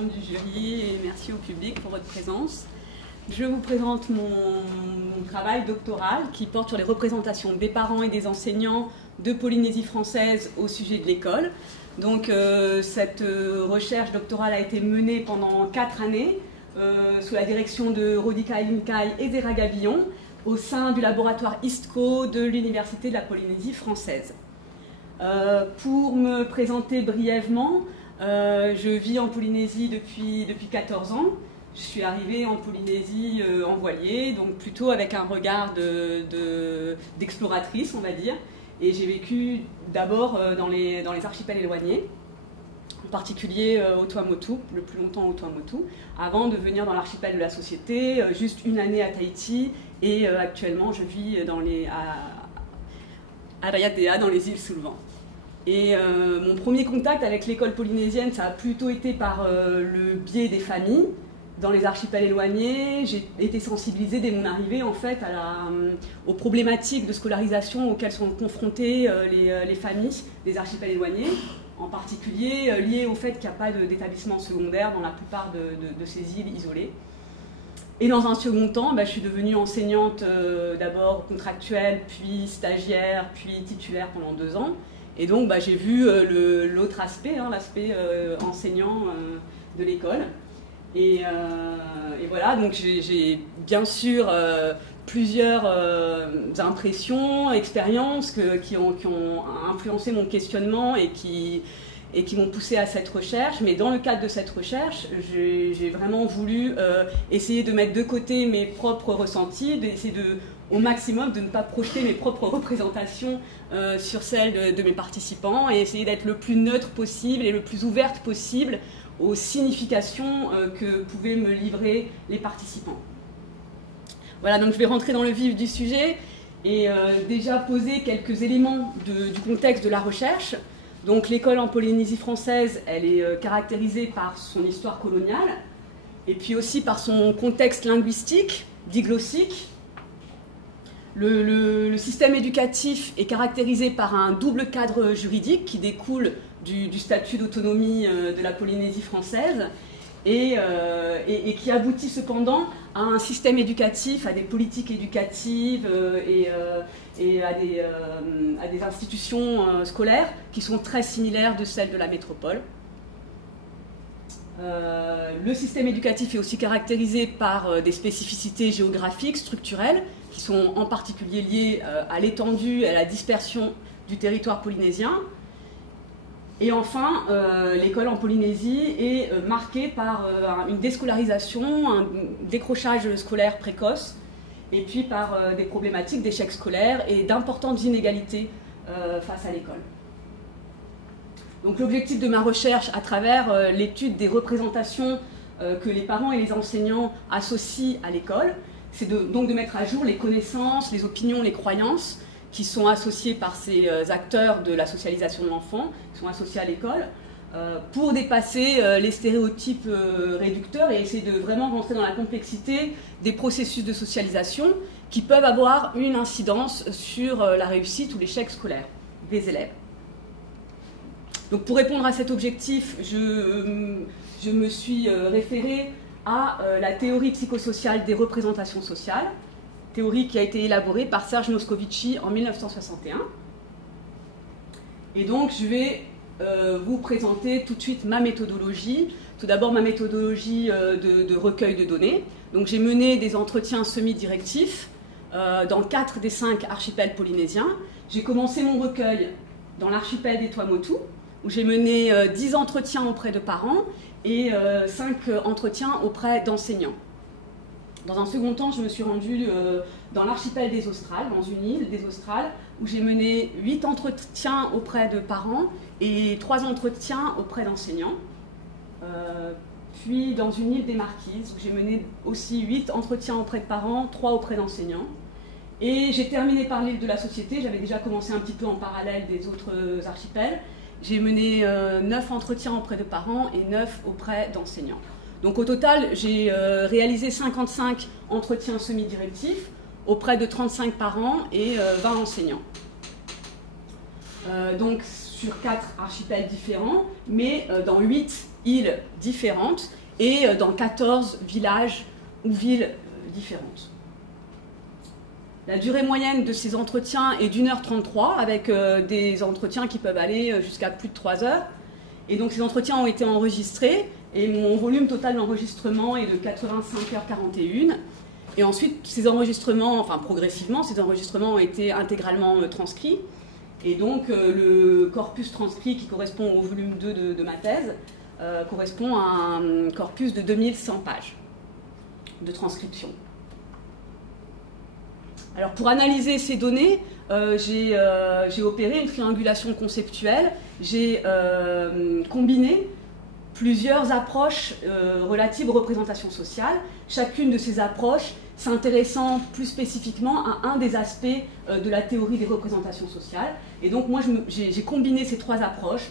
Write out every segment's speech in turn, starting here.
membres du jury et merci au public pour votre présence. Je vous présente mon travail doctoral qui porte sur les représentations des parents et des enseignants de Polynésie française au sujet de l'école. Donc cette recherche doctorale a été menée pendant 4 années sous la direction de Rodika Elinkai et d'Era Gabillon au sein du laboratoire ISTCO de l'Université de la Polynésie française. Pour me présenter brièvement, je vis en Polynésie depuis 14 ans. Je suis arrivée en Polynésie en voilier, donc plutôt avec un regard d'exploratrice, on va dire. Et j'ai vécu d'abord dans les archipels éloignés, en particulier au Tuamotu, le plus longtemps au Tuamotu, avant de venir dans l'archipel de la Société, juste une année à Tahiti, et actuellement je vis à Raiatea, dans les îles sous le vent. Et mon premier contact avec l'école polynésienne, ça a plutôt été par le biais des familles. Dans les archipels éloignés, j'ai été sensibilisée dès mon arrivée en fait aux problématiques de scolarisation auxquelles sont confrontées les familles des archipels éloignés, en particulier liées au fait qu'il n'y a pas d'établissement secondaire dans la plupart de ces îles isolées. Et dans un second temps, je suis devenue enseignante d'abord contractuelle, puis stagiaire, puis titulaire pendant 2 ans. Et donc j'ai vu l'autre aspect, l'aspect enseignant de l'école. Et voilà, donc j'ai bien sûr plusieurs impressions, expériences qui ont influencé mon questionnement et qui m'ont poussé à cette recherche. Mais dans le cadre de cette recherche, j'ai vraiment voulu essayer de mettre de côté mes propres ressentis, d'essayer au maximum de ne pas projeter mes propres représentations sur celles de mes participants et essayer d'être le plus neutre possible et le plus ouverte possible aux significations que pouvaient me livrer les participants. Voilà, donc je vais rentrer dans le vif du sujet et déjà poser quelques éléments du contexte de la recherche. Donc l'école en Polynésie française, elle est caractérisée par son histoire coloniale et puis aussi par son contexte linguistique, diglossique. Le système éducatif est caractérisé par un double cadre juridique qui découle du statut d'autonomie de la Polynésie française et qui aboutit cependant à un système éducatif, à des politiques éducatives et à des institutions scolaires qui sont très similaires de celles de la métropole. Le système éducatif est aussi caractérisé par des spécificités géographiques, structurelles, qui sont en particulier liées à l'étendue et à la dispersion du territoire polynésien. Et enfin, l'école en Polynésie est marquée par une déscolarisation, un décrochage scolaire précoce, et puis par des problématiques d'échec scolaire et d'importantes inégalités face à l'école. Donc l'objectif de ma recherche à travers l'étude des représentations que les parents et les enseignants associent à l'école, c'est donc de mettre à jour les connaissances, les opinions, les croyances qui sont associés par ces acteurs de la socialisation de l'enfant, qui sont associés à l'école, pour dépasser les stéréotypes réducteurs et essayer de vraiment rentrer dans la complexité des processus de socialisation qui peuvent avoir une incidence sur la réussite ou l'échec scolaire des élèves. Donc pour répondre à cet objectif, je me suis référée à la théorie psychosociale des représentations sociales, théorie qui a été élaborée par Serge Moscovici en 1961. Et donc je vais vous présenter tout de suite ma méthodologie. Tout d'abord ma méthodologie de recueil de données. Donc j'ai mené des entretiens semi-directifs dans 4 des 5 archipels polynésiens. J'ai commencé mon recueil dans l'archipel des Tuamotu, où j'ai mené 10 entretiens auprès de parents et 5 entretiens auprès d'enseignants. Dans un second temps, je me suis rendue dans l'archipel des Australes, dans une île des Australes, où j'ai mené 8 entretiens auprès de parents et 3 entretiens auprès d'enseignants. Puis dans une île des Marquises, où j'ai mené aussi 8 entretiens auprès de parents, 3 auprès d'enseignants. Et j'ai terminé par l'île de la Société, j'avais déjà commencé un petit peu en parallèle des autres archipels. J'ai mené 9 entretiens auprès de parents et 9 auprès d'enseignants. Donc au total, j'ai réalisé 55 entretiens semi-directifs auprès de 35 parents et 20 enseignants. Donc sur 4 archipels différents, mais dans 8 îles différentes et dans 14 villages ou villes différentes. La durée moyenne de ces entretiens est d'1h33, avec des entretiens qui peuvent aller jusqu'à plus de 3 heures. Et donc ces entretiens ont été enregistrés, et mon volume total d'enregistrement est de 85h41. Et ensuite, ces enregistrements, enfin progressivement, ces enregistrements ont été intégralement transcrits. Et donc le corpus transcrit qui correspond au volume 2 de ma thèse correspond à un corpus de 2100 pages de transcription. Alors pour analyser ces données, j'ai opéré une triangulation conceptuelle, j'ai combiné plusieurs approches relatives aux représentations sociales, chacune de ces approches s'intéressant plus spécifiquement à un des aspects de la théorie des représentations sociales. Et donc moi j'ai combiné ces 3 approches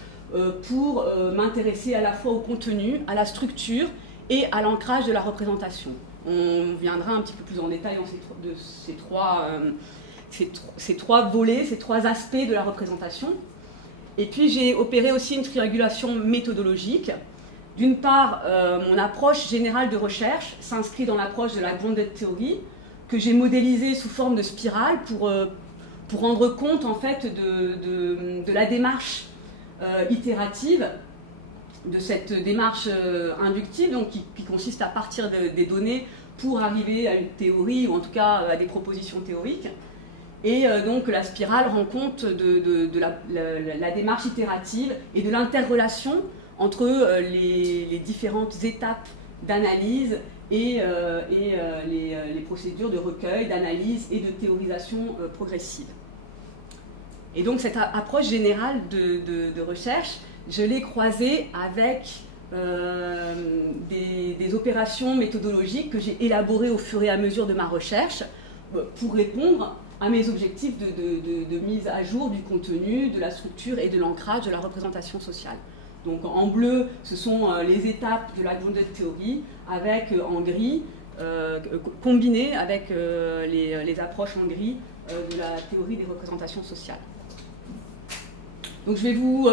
pour m'intéresser à la fois au contenu, à la structure et à l'ancrage de la représentation. On viendra un petit peu plus en détail dans ces trois volets, ces 3 aspects de la représentation. Et puis j'ai opéré aussi une triangulation méthodologique. D'une part, mon approche générale de recherche s'inscrit dans l'approche de la grounded theory, que j'ai modélisée sous forme de spirale pour rendre compte en fait de la démarche itérative, de cette démarche inductive, donc qui consiste à partir des données pour arriver à une théorie, ou en tout cas à des propositions théoriques. Et donc la spirale rend compte de la démarche itérative et de l'interrelation entre les différentes étapes d'analyse et les procédures de recueil, d'analyse et de théorisation progressive. Et donc cette approche générale de recherche, je l'ai croisée avec des opérations méthodologiques que j'ai élaborées au fur et à mesure de ma recherche pour répondre à mes objectifs de mise à jour du contenu, de la structure et de l'ancrage de la représentation sociale. Donc en bleu, ce sont les étapes de la grounded theory, avec en gris, combinées avec les approches en gris de la théorie des représentations sociales. Donc je vais vous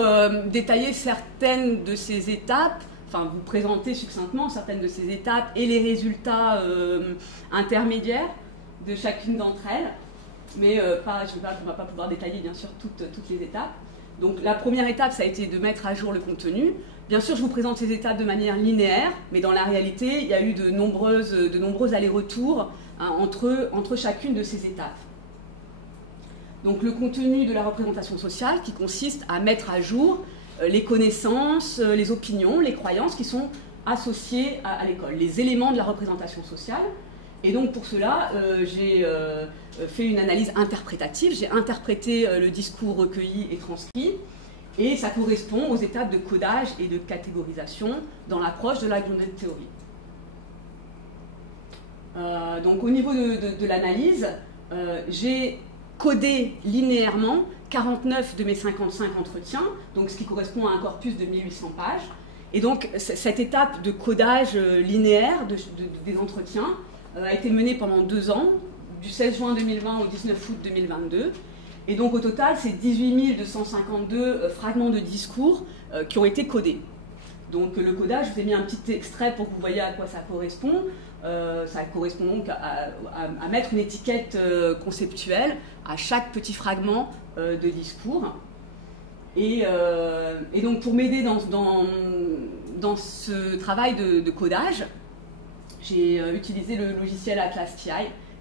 détailler certaines de ces étapes, enfin vous présenter succinctement certaines de ces étapes et les résultats intermédiaires de chacune d'entre elles, mais on ne va pas pouvoir détailler bien sûr toutes les étapes. Donc la première étape, ça a été de mettre à jour le contenu. Bien sûr, je vous présente ces étapes de manière linéaire, mais dans la réalité, il y a eu de nombreux allers-retours entre chacune de ces étapes. Donc le contenu de la représentation sociale qui consiste à mettre à jour les connaissances, les opinions, les croyances qui sont associées à l'école, les éléments de la représentation sociale. Et donc pour cela, j'ai fait une analyse interprétative, j'ai interprété le discours recueilli et transcrit, et ça correspond aux étapes de codage et de catégorisation dans l'approche de la grounded theory. Donc au niveau de l'analyse, j'ai codé linéairement 49 de mes 55 entretiens, donc ce qui correspond à un corpus de 1800 pages. Et donc cette étape de codage linéaire des entretiens a été menée pendant 2 ans, du 16 juin 2020 au 19 août 2022. Et donc au total, c'est 18 252 fragments de discours qui ont été codés. Donc le codage, je vous ai mis un petit extrait pour que vous voyez à quoi ça correspond. Ça correspond donc à mettre une étiquette conceptuelle à chaque petit fragment de discours. Et donc pour m'aider dans ce travail de codage, j'ai utilisé le logiciel Atlas TI,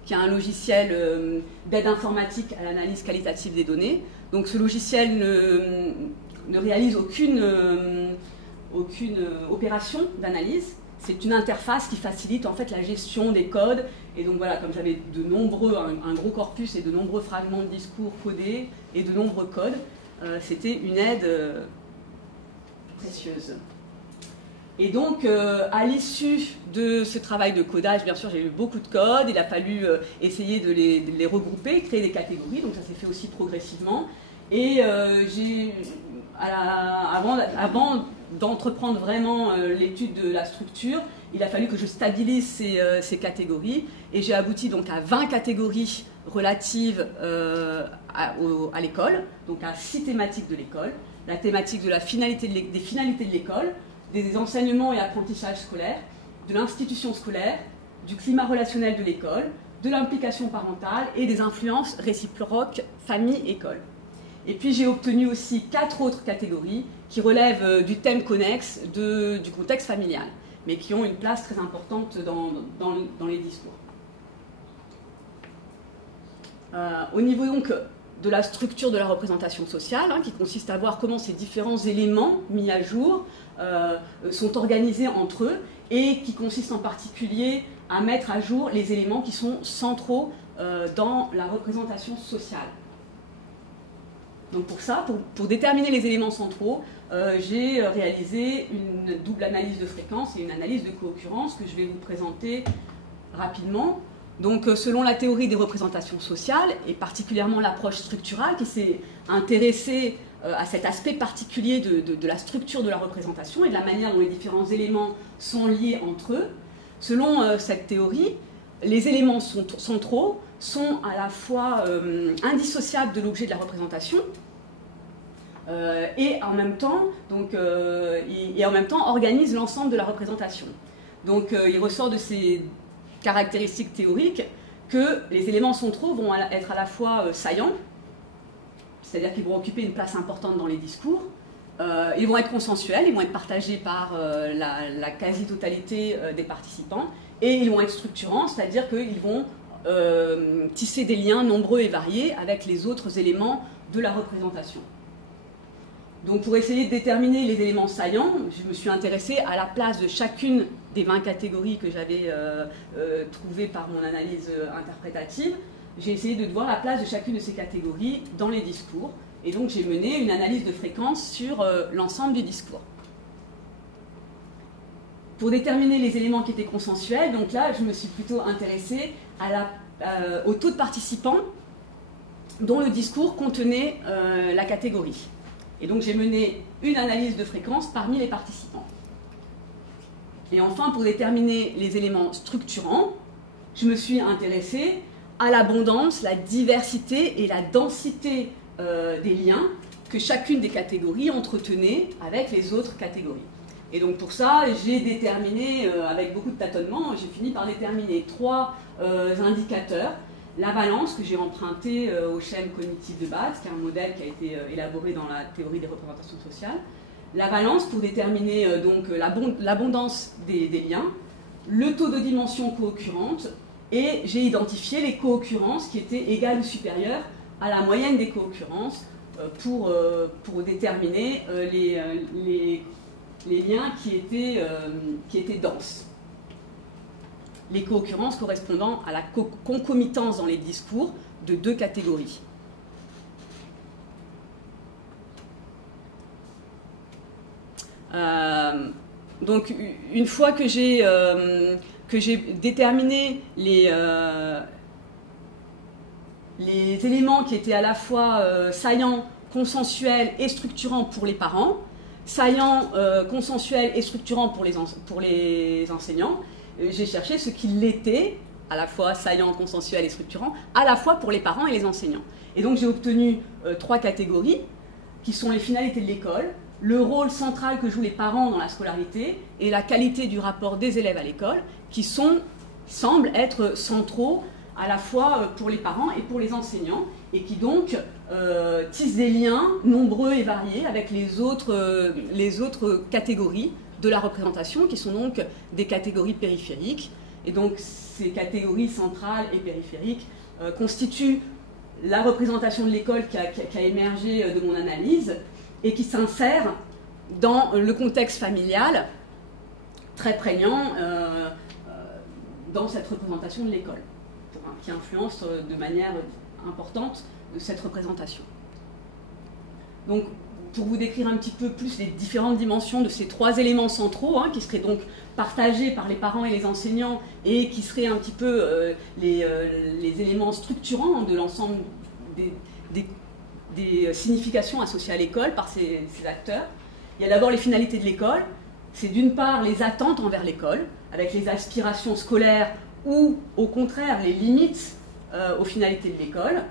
qui est un logiciel d'aide informatique à l'analyse qualitative des données. Donc ce logiciel ne réalise aucune opération d'analyse. C'est une interface qui facilite en fait la gestion des codes. Et donc voilà, comme j'avais un gros corpus et de nombreux fragments de discours codés et de nombreux codes, c'était une aide précieuse. Et donc, à l'issue de ce travail de codage, bien sûr, j'ai eu beaucoup de codes, il a fallu essayer de les regrouper, créer des catégories, donc ça s'est fait aussi progressivement. Et avant d'entreprendre vraiment l'étude de la structure, il a fallu que je stabilise ces catégories, et j'ai abouti donc à 20 catégories relatives à l'école, donc à 6 thématiques de l'école. La thématique de des finalités de l'école, des enseignements et apprentissages scolaires, de l'institution scolaire, du climat relationnel de l'école, de l'implication parentale et des influences réciproques famille-école. Et puis j'ai obtenu aussi 4 autres catégories qui relèvent du thème connexe du contexte familial, mais qui ont une place très importante dans les discours. Au niveau donc de la structure de la représentation sociale, qui consiste à voir comment ces différents éléments mis à jour sont organisés entre eux, et qui consiste en particulier à mettre à jour les éléments qui sont centraux dans la représentation sociale. Donc pour ça, pour déterminer les éléments centraux, j'ai réalisé une double analyse de fréquence et une analyse de co-occurrence que je vais vous présenter rapidement. Donc selon la théorie des représentations sociales, et particulièrement l'approche structurale qui s'est intéressée à cet aspect particulier de la structure de la représentation et de la manière dont les différents éléments sont liés entre eux, selon cette théorie, les éléments centraux sont à la fois indissociables de l'objet de la représentation et en même temps organisent l'ensemble de la représentation. Donc il ressort de ces caractéristiques théoriques que les éléments centraux vont être à la fois saillants, c'est-à-dire qu'ils vont occuper une place importante dans les discours, ils vont être consensuels, ils vont être partagés par la quasi-totalité des participants, et ils vont être structurants, c'est-à-dire qu'ils vont tisser des liens nombreux et variés avec les autres éléments de la représentation. Donc pour essayer de déterminer les éléments saillants, je me suis intéressée à la place de chacune des 20 catégories que j'avais trouvées par mon analyse interprétative. J'ai essayé de voir la place de chacune de ces catégories dans les discours, et donc j'ai mené une analyse de fréquence sur l'ensemble du discours. Pour déterminer les éléments qui étaient consensuels, donc là je me suis plutôt intéressée au taux de participants dont le discours contenait la catégorie. Et donc j'ai mené une analyse de fréquence parmi les participants. Et enfin, pour déterminer les éléments structurants, je me suis intéressée à l'abondance, la diversité et la densité des liens que chacune des catégories entretenait avec les autres catégories. Et donc pour ça, j'ai déterminé, avec beaucoup de tâtonnements, j'ai fini par déterminer 3 indicateurs. La valence, que j'ai emprunté aux chaînes cognitives de Batz, qui est un modèle qui a été élaboré dans la théorie des représentations sociales. La valence pour déterminer donc l'abondance des liens, le taux de dimension co-occurrente, et j'ai identifié les co-occurrences qui étaient égales ou supérieures à la moyenne des co-occurrences pour déterminer les liens qui étaient denses. Les co-occurrences correspondant à la concomitance dans les discours de 2 catégories. Donc, une fois que j'ai déterminé les éléments qui étaient à la fois saillants, consensuels et structurants pour les parents, saillants, consensuels et structurants pour les enseignants, j'ai cherché ce qui l'était, à la fois saillant, consensuel et structurant, à la fois pour les parents et les enseignants. Et donc j'ai obtenu 3 catégories, qui sont les finalités de l'école, le rôle central que jouent les parents dans la scolarité, et la qualité du rapport des élèves à l'école, qui semblent être centraux à la fois pour les parents et pour les enseignants, et qui donc tissent des liens nombreux et variés avec les autres catégories de la représentation, qui sont donc des catégories périphériques. Et donc ces catégories centrales et périphériques constituent la représentation de l'école qui a émergé de mon analyse et qui s'insère dans le contexte familial très prégnant dans cette représentation de l'école, qui influence de manière importante cette représentation. Donc, pour vous décrire un petit peu plus les différentes dimensions de ces 3 éléments centraux, qui seraient donc partagés par les parents et les enseignants et qui seraient un petit peu les éléments structurants de l'ensemble des significations associées à l'école par ces acteurs. Il y a d'abord les finalités de l'école. C'est d'une part les attentes envers l'école, avec les aspirations scolaires ou, au contraire, les limites aux finalités de l'école.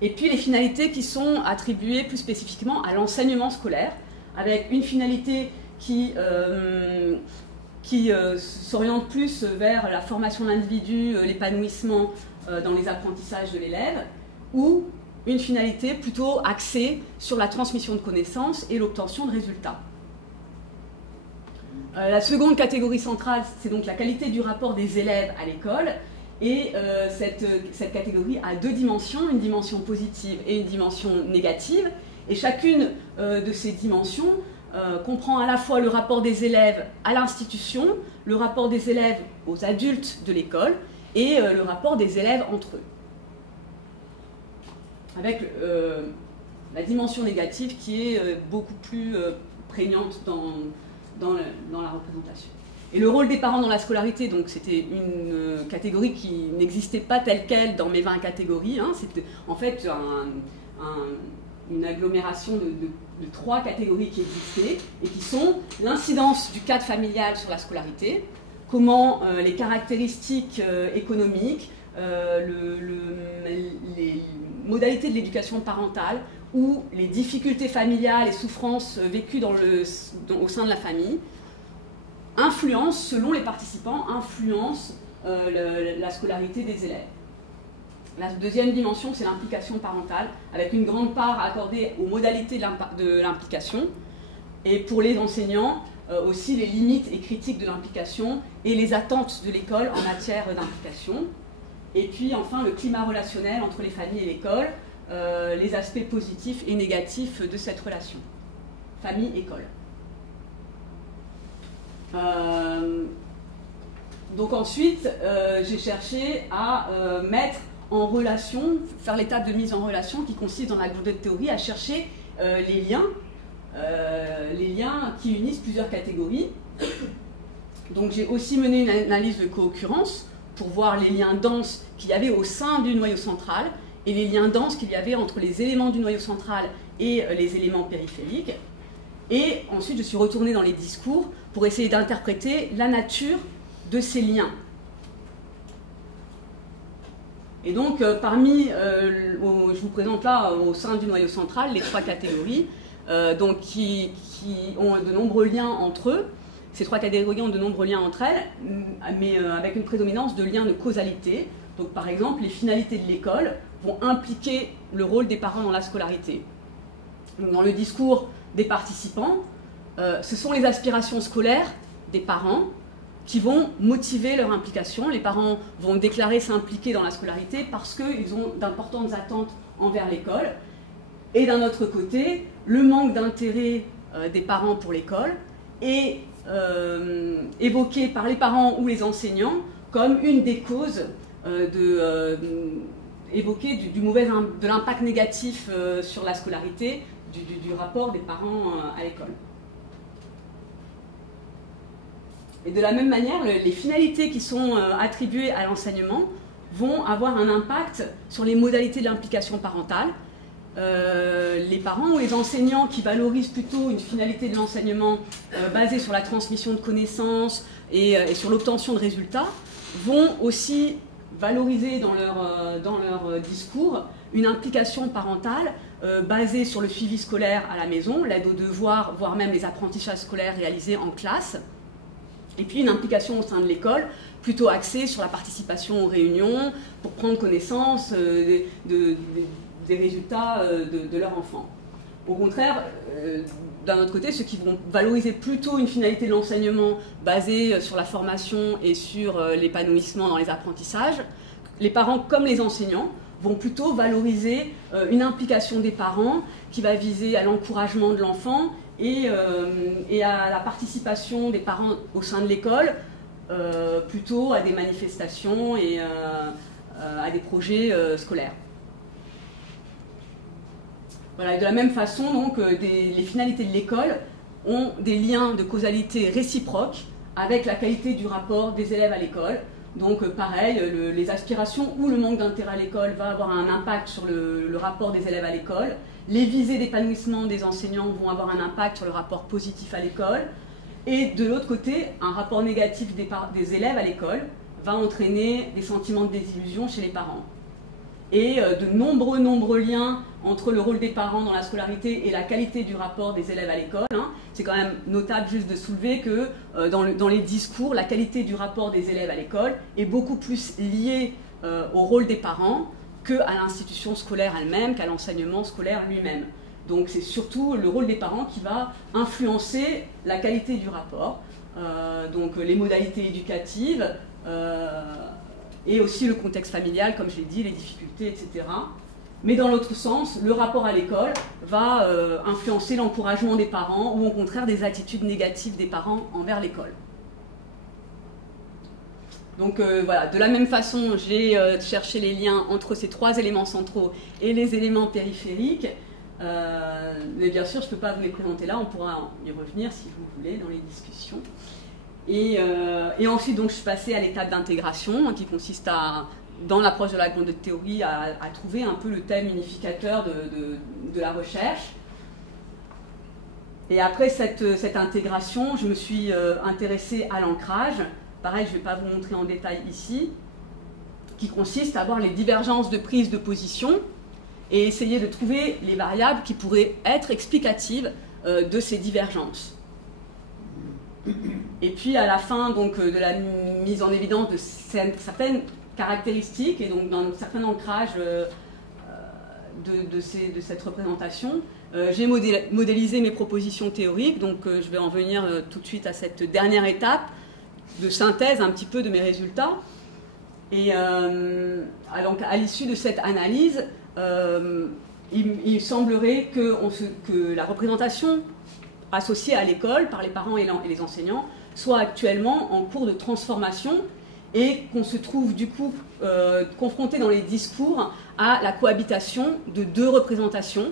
Et puis les finalités qui sont attribuées plus spécifiquement à l'enseignement scolaire, avec une finalité qui s'oriente plus vers la formation de l'individu, l'épanouissement dans les apprentissages de l'élève, ou une finalité plutôt axée sur la transmission de connaissances et l'obtention de résultats. La seconde catégorie centrale, c'est donc la qualité du rapport des élèves à l'école. Et cette catégorie a deux dimensions, une dimension positive et une dimension négative. Et chacune de ces dimensions comprend à la fois le rapport des élèves à l'institution, le rapport des élèves aux adultes de l'école et le rapport des élèves entre eux. Avec la dimension négative qui est beaucoup plus prégnante dans la représentation. Et le rôle des parents dans la scolarité, donc c'était une catégorie qui n'existait pas telle qu'elle dans mes 20 catégories. Hein. C'était en fait une agglomération de 3 catégories qui existaient et qui sont l'incidence du cadre familial sur la scolarité, comment les caractéristiques économiques, les modalités de l'éducation parentale ou les difficultés familiales et souffrances vécues au sein de la famille, influence, selon les participants, influence la scolarité des élèves. La deuxième dimension, c'est l'implication parentale, avec une grande part accordée aux modalités de l'implication, et pour les enseignants, aussi les limites et critiques de l'implication et les attentes de l'école en matière d'implication. Et puis enfin, le climat relationnel entre les familles et l'école, les aspects positifs et négatifs de cette relation. Famille-école. Donc ensuite, j'ai cherché à mettre en relation, faire l'étape de mise en relation qui consiste dans la grande théorie à chercher les liens qui unissent plusieurs catégories. Donc j'ai aussi mené une analyse de co-occurrence pour voir les liens denses qu'il y avait au sein du noyau central et les liens denses qu'il y avait entre les éléments du noyau central et les éléments périphériques. Et ensuite, je suis retournée dans les discours pour essayer d'interpréter la nature de ces liens. Et donc, je vous présente là, au sein du noyau central, les 3 catégories donc qui ont de nombreux liens entre eux. Ces 3 catégories ont de nombreux liens entre elles, mais avec une prédominance de liens de causalité. Donc, par exemple, les finalités de l'école vont impliquer le rôle des parents dans la scolarité. Donc, dans le discours des participants, ce sont les aspirations scolaires des parents qui vont motiver leur implication. Les parents vont déclarer s'impliquer dans la scolarité parce qu'ils ont d'importantes attentes envers l'école. Et d'un autre côté, le manque d'intérêt des parents pour l'école est évoqué par les parents ou les enseignants comme une des causes évoquées de l'impact négatif sur la scolarité du rapport des parents à l'école. Et de la même manière, les finalités qui sont attribuées à l'enseignement vont avoir un impact sur les modalités de l'implication parentale. Les parents ou les enseignants qui valorisent plutôt une finalité de l'enseignement basée sur la transmission de connaissances et sur l'obtention de résultats vont aussi valoriser dans leur discours une implication parentale basée sur le suivi scolaire à la maison, l'aide aux devoirs, voire même les apprentissages scolaires réalisés en classe. Et puis une implication au sein de l'école, plutôt axée sur la participation aux réunions, pour prendre connaissance des résultats de leur enfant. Au contraire, d'un autre côté, ceux qui vont valoriser plutôt une finalité de l'enseignement basée sur la formation et sur l'épanouissement dans les apprentissages, les parents comme les enseignants vont plutôt valoriser une implication des parents qui va viser à l'encouragement de l'enfant et à la participation des parents au sein de l'école, plutôt à des manifestations et à des projets scolaires. Voilà, et de la même façon, donc, les finalités de l'école ont des liens de causalité réciproques avec la qualité du rapport des élèves à l'école. Donc pareil, les aspirations ou le manque d'intérêt à l'école va avoir un impact sur le rapport des élèves à l'école. Les visées d'épanouissement des enseignants vont avoir un impact sur le rapport positif à l'école. Et de l'autre côté, un rapport négatif des élèves à l'école va entraîner des sentiments de désillusion chez les parents. Et de nombreux liens entre le rôle des parents dans la scolarité et la qualité du rapport des élèves à l'école. Hein. C'est quand même notable juste de soulever que dans les discours, la qualité du rapport des élèves à l'école est beaucoup plus liée au rôle des parents qu'à l'institution scolaire elle-même, qu'à l'enseignement scolaire lui-même. Donc c'est surtout le rôle des parents qui va influencer la qualité du rapport, donc les modalités éducatives, et aussi le contexte familial, comme je l'ai dit, les difficultés, etc. Mais dans l'autre sens, le rapport à l'école va influencer l'encouragement des parents ou au contraire des attitudes négatives des parents envers l'école. Donc voilà, de la même façon, j'ai cherché les liens entre ces trois éléments centraux et les éléments périphériques. Mais bien sûr, je ne peux pas vous les présenter là, on pourra y revenir si vous voulez dans les discussions. Et ensuite, donc, je suis passée à l'étape d'intégration, qui consiste dans l'approche de la grande théorie, à trouver un peu le thème unificateur de la recherche. Et après cette intégration, je me suis intéressée à l'ancrage. Pareil, je ne vais pas vous montrer en détail ici, qui consiste à voir les divergences de prise de position et essayer de trouver les variables qui pourraient être explicatives de ces divergences. Et puis à la fin donc, de la mise en évidence de certaines caractéristiques et donc d'un certain ancrage de cette représentation, j'ai modélisé mes propositions théoriques, donc je vais en venir tout de suite à cette dernière étape de synthèse un petit peu de mes résultats. Et donc à l'issue de cette analyse, il semblerait que la représentation associée à l'école par les parents et les enseignants soit actuellement en cours de transformation et qu'on se trouve du coup confronté dans les discours à la cohabitation de deux représentations.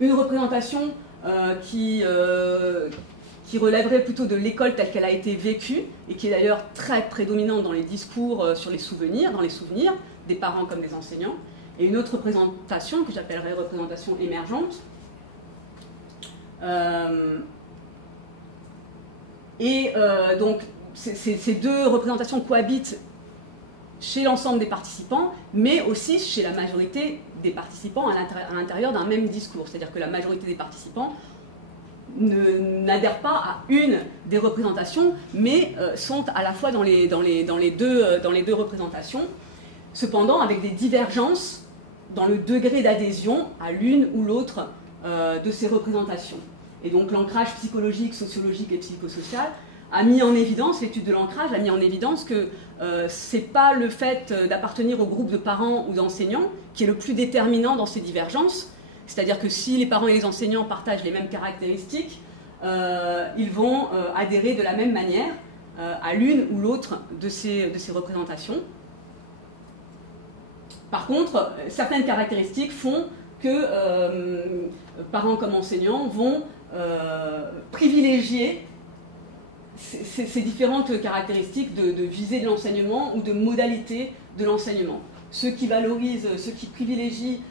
Une représentation qui relèverait plutôt de l'école telle qu'elle a été vécue et qui est d'ailleurs très prédominante dans les discours sur les souvenirs, dans les souvenirs des parents comme des enseignants, et une autre représentation que j'appellerais représentation émergente. Donc ces deux représentations cohabitent chez l'ensemble des participants, mais aussi chez la majorité des participants à l'intérieur d'un même discours. C'est-à-dire que la majorité des participants n'adhèrent pas à une des représentations, mais sont à la fois dans les deux représentations, cependant avec des divergences dans le degré d'adhésion à l'une ou l'autre de ces représentations. Et donc l'ancrage psychologique, sociologique et psychosocial a mis en évidence, l'étude de l'ancrage a mis en évidence que ce n'est pas le fait d'appartenir au groupe de parents ou d'enseignants qui est le plus déterminant dans ces divergences. C'est-à-dire que si les parents et les enseignants partagent les mêmes caractéristiques, ils vont adhérer de la même manière à l'une ou l'autre de ces représentations. Par contre, certaines caractéristiques font que parents comme enseignants vont privilégier ces différentes caractéristiques de visée de l'enseignement ou de modalité de l'enseignement. Ceux qui privilégient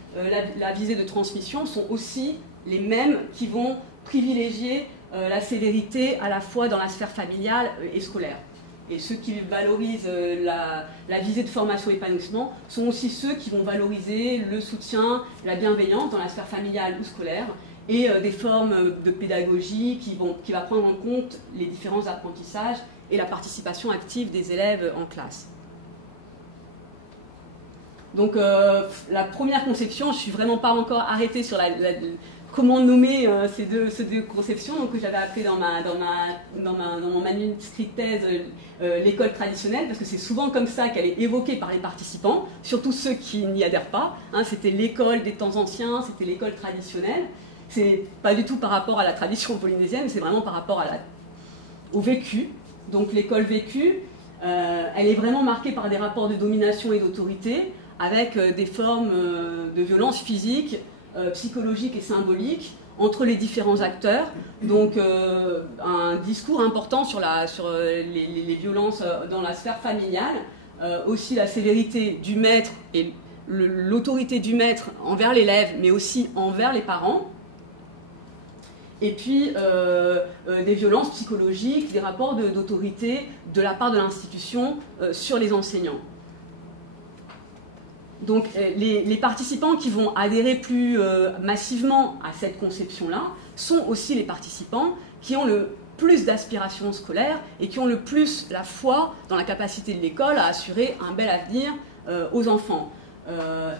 la visée de transmission sont aussi les mêmes qui vont privilégier la sévérité à la fois dans la sphère familiale et scolaire. Et ceux qui valorisent la visée de formation et épanouissement sont aussi ceux qui vont valoriser le soutien, la bienveillance dans la sphère familiale ou scolaire et des formes de pédagogie qui va prendre en compte les différents apprentissages et la participation active des élèves en classe. Donc la première conception, je ne suis vraiment pas encore arrêtée sur comment nommer ces deux conceptions, donc que j'avais appelé dans mon manuscrit de thèse l'école traditionnelle, parce que c'est souvent comme ça qu'elle est évoquée par les participants, surtout ceux qui n'y adhèrent pas. Hein, c'était l'école des temps anciens, c'était l'école traditionnelle. C'est pas du tout par rapport à la tradition polynésienne, c'est vraiment par rapport au vécu. Donc l'école vécue, elle est vraiment marquée par des rapports de domination et d'autorité, avec des formes de violence physique, psychologique et symbolique entre les différents acteurs. Donc un discours important sur les violences dans la sphère familiale, aussi la sévérité du maître et l'autorité du maître envers l'élève, mais aussi envers les parents. et puis des violences psychologiques, des rapports d'autorité de la part de l'institution sur les enseignants. Donc les participants qui vont adhérer plus massivement à cette conception-là sont aussi les participants qui ont le plus d'aspirations scolaires et qui ont le plus la foi dans la capacité de l'école à assurer un bel avenir aux enfants.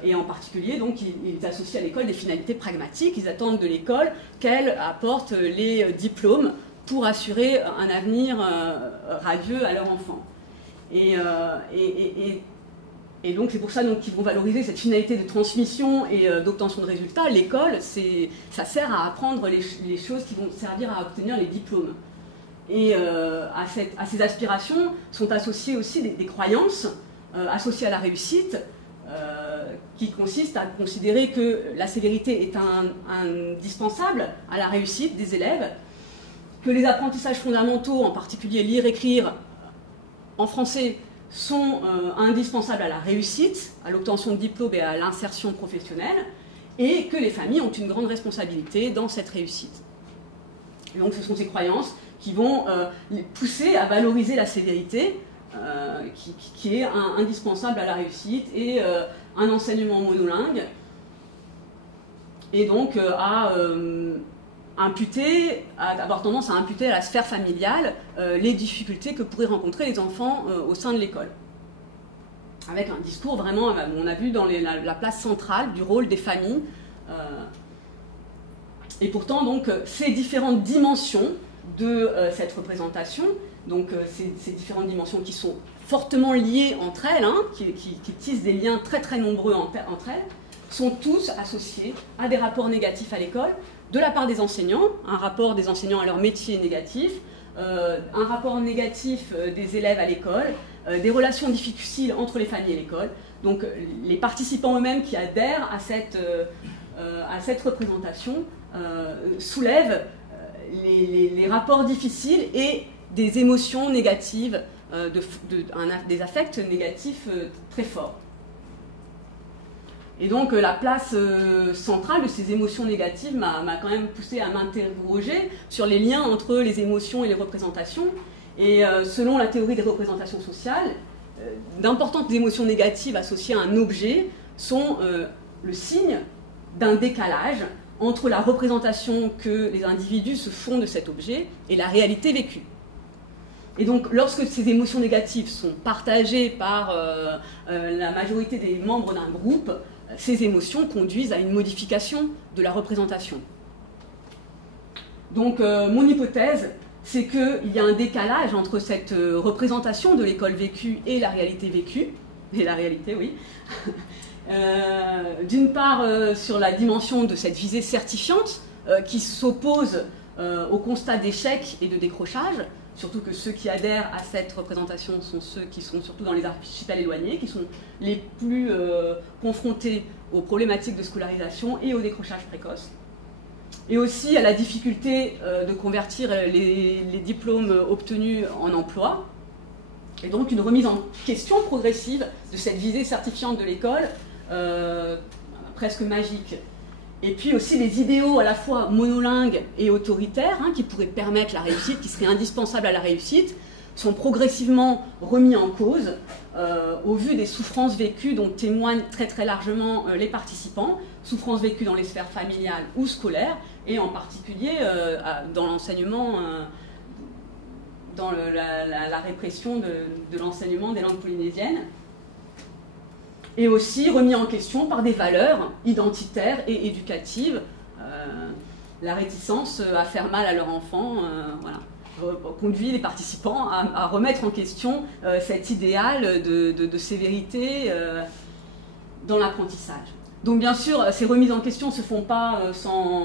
Et en particulier, donc, ils associent à l'école des finalités pragmatiques. Ils attendent de l'école qu'elle apporte les diplômes pour assurer un avenir radieux à leurs enfants. Et donc c'est pour ça qu'ils vont valoriser cette finalité de transmission et d'obtention de résultats. L'école, ça sert à apprendre les choses qui vont servir à obtenir les diplômes. Et à ces aspirations sont associées aussi des croyances associées à la réussite, qui consistent à considérer que la sévérité est indispensable à la réussite des élèves, que les apprentissages fondamentaux, en particulier lire, écrire en français, sont indispensables à la réussite, à l'obtention de diplômes et à l'insertion professionnelle, et que les familles ont une grande responsabilité dans cette réussite. Et donc ce sont ces croyances qui vont les pousser à valoriser la sévérité, qui est indispensable à la réussite, et un enseignement monolingue, et donc avoir tendance à imputer à la sphère familiale les difficultés que pourraient rencontrer les enfants au sein de l'école. Avec un discours vraiment, on a vu dans la place centrale du rôle des familles. Et pourtant, donc, ces différentes dimensions de cette représentation, donc ces différentes dimensions qui sont fortement liées entre elles, hein, qui tissent des liens très très nombreux entre elles, sont tous associés à des rapports négatifs à l'école, de la part des enseignants, un rapport des enseignants à leur métier négatif, un rapport négatif des élèves à l'école, des relations difficiles entre les familles et l'école. Donc les participants eux-mêmes qui adhèrent à cette représentation soulèvent les rapports difficiles et des émotions négatives, des affects négatifs très forts. Et donc la place centrale de ces émotions négatives m'a quand même poussé à m'interroger sur les liens entre les émotions et les représentations. Et selon la théorie des représentations sociales, d'importantes émotions négatives associées à un objet sont le signe d'un décalage entre la représentation que les individus se font de cet objet et la réalité vécue. Et donc, lorsque ces émotions négatives sont partagées par la majorité des membres d'un groupe, ces émotions conduisent à une modification de la représentation. Donc, mon hypothèse, c'est qu'il y a un décalage entre cette représentation de l'école vécue et la réalité vécue, et la réalité, oui. D'une part, sur la dimension de cette visée certifiante qui s'oppose au constat d'échec et de décrochage, surtout que ceux qui adhèrent à cette représentation sont ceux qui sont surtout dans les archipels éloignés, qui sont les plus confrontés aux problématiques de scolarisation et au décrochage précoce. Et aussi à la difficulté de convertir les diplômes obtenus en emploi, et donc une remise en question progressive de cette visée certifiante de l'école, presque magique. Et puis aussi les idéaux à la fois monolingues et autoritaires, hein, qui pourraient permettre la réussite, qui seraient indispensables à la réussite, sont progressivement remis en cause au vu des souffrances vécues dont témoignent très très largement les participants, souffrances vécues dans les sphères familiales ou scolaires, et en particulier dans l'enseignement, dans la répression de l'enseignement des langues polynésiennes, et aussi remis en question par des valeurs identitaires et éducatives, la réticence à faire mal à leur enfant, voilà, conduit les participants à remettre en question cet idéal de sévérité dans l'apprentissage. Donc bien sûr, ces remises en question ne se font pas sans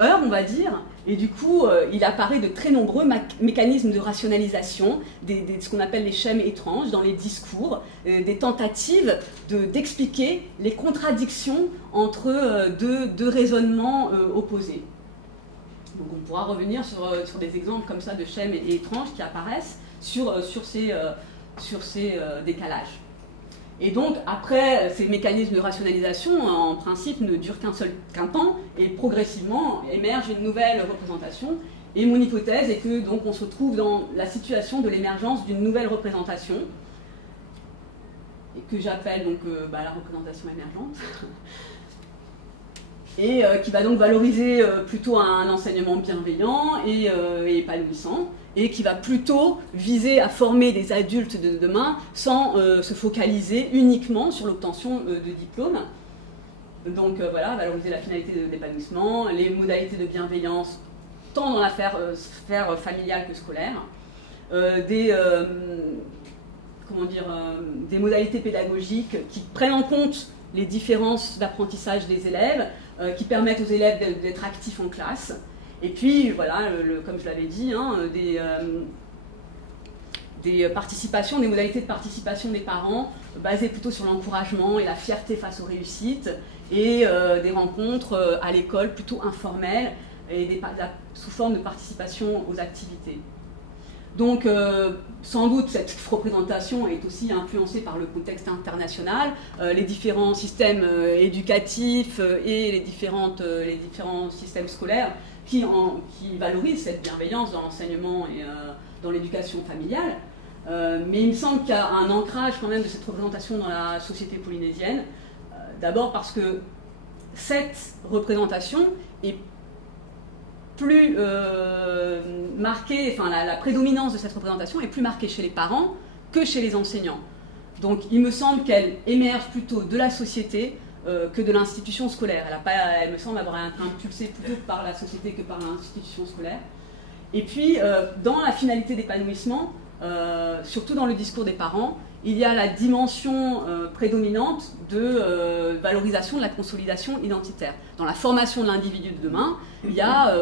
heurts, on va dire, et du coup, il apparaît de très nombreux mécanismes de rationalisation, ce qu'on appelle les schèmes étranges dans les discours, des tentatives d'expliquer les contradictions entre deux raisonnements opposés. Donc on pourra revenir sur des exemples comme ça de schèmes étranges qui apparaissent sur ces décalages. Et donc, après, ces mécanismes de rationalisation, en principe, ne durent qu'un temps, et progressivement émerge une nouvelle représentation. Et mon hypothèse est que donc on se trouve dans la situation de l'émergence d'une nouvelle représentation, et que j'appelle donc la représentation émergente, et qui va donc valoriser plutôt un enseignement bienveillant et épanouissant, et qui va plutôt viser à former des adultes de demain sans se focaliser uniquement sur l'obtention de diplômes. Donc voilà, valoriser la finalité de l'épanouissement, les modalités de bienveillance, tant dans la sphère familiale que scolaire, des modalités pédagogiques qui prennent en compte les différences d'apprentissage des élèves, qui permettent aux élèves d'être actifs en classe. Et puis, voilà, comme je l'avais dit, hein, des participations, des modalités de participation des parents basées plutôt sur l'encouragement et la fierté face aux réussites, et des rencontres à l'école plutôt informelles et sous forme de participation aux activités. Donc, sans doute, cette représentation est aussi influencée par le contexte international, les différents systèmes éducatifs et les différents systèmes scolaires qui valorisent cette bienveillance dans l'enseignement et dans l'éducation familiale. Mais il me semble qu'il y a un ancrage quand même de cette représentation dans la société polynésienne. D'abord parce que cette représentation est plus marquée, enfin la prédominance de cette représentation est plus marquée chez les parents que chez les enseignants. Donc il me semble qu'elle émerge plutôt de la société que de l'institution scolaire. Elle me semble avoir été impulsée plutôt par la société que par l'institution scolaire. Et puis, dans la finalité d'épanouissement, surtout dans le discours des parents, il y a la dimension prédominante de valorisation de la consolidation identitaire. Dans la formation de l'individu de demain, il y a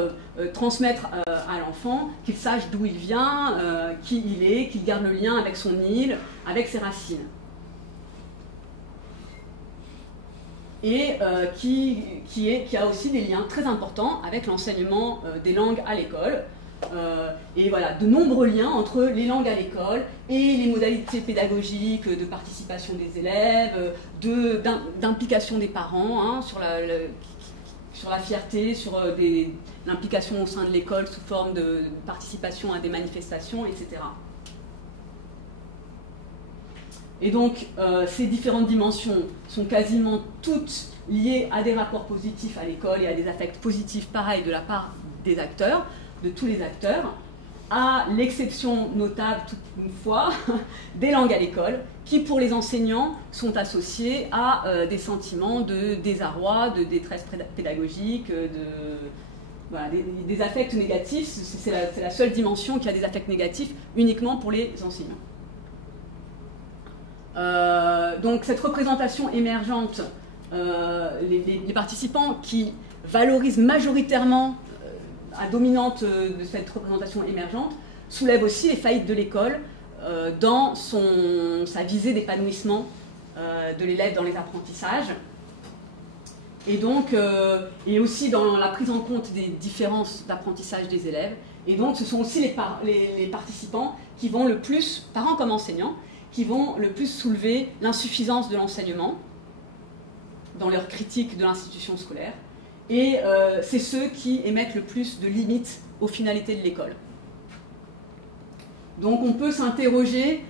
transmettre à l'enfant qu'il sache d'où il vient, qui il est, qu'il garde le lien avec son île, avec ses racines. Et qui a aussi des liens très importants avec l'enseignement des langues à l'école. Et voilà, de nombreux liens entre les langues à l'école et les modalités pédagogiques de participation des élèves, d'implication des parents, hein, sur la fierté, sur l'implication au sein de l'école sous forme de participation à des manifestations, etc. Et donc, ces différentes dimensions sont quasiment toutes liées à des rapports positifs à l'école et à des affects positifs, pareil, de la part des acteurs, de tous les acteurs, à l'exception notable, toute une fois, des langues à l'école, qui, pour les enseignants, sont associées à des sentiments de désarroi, de détresse pédagogique, voilà, des affects négatifs. C'est la seule dimension qui a des affects négatifs uniquement pour les enseignants. Donc cette représentation émergente, les participants qui valorisent majoritairement à dominante de cette représentation émergente soulèvent aussi les faillites de l'école dans sa visée d'épanouissement de l'élève dans les apprentissages, et donc et aussi dans la prise en compte des différences d'apprentissage des élèves. Et donc ce sont aussi les participants qui vont le plus, parents comme enseignants, qui vont le plus soulever l'insuffisance de l'enseignement dans leur critique de l'institution scolaire. Et c'est ceux qui émettent le plus de limites aux finalités de l'école. Donc on peut s'interroger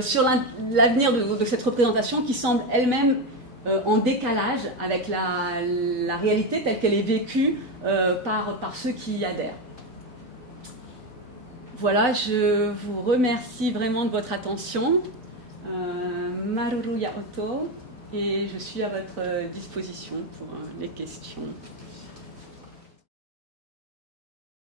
sur l'avenir de cette représentation qui semble elle-même en décalage avec la réalité telle qu'elle est vécue par ceux qui y adhèrent. Voilà, je vous remercie vraiment de votre attention. Maruru Yaoto, et je suis à votre disposition pour les questions.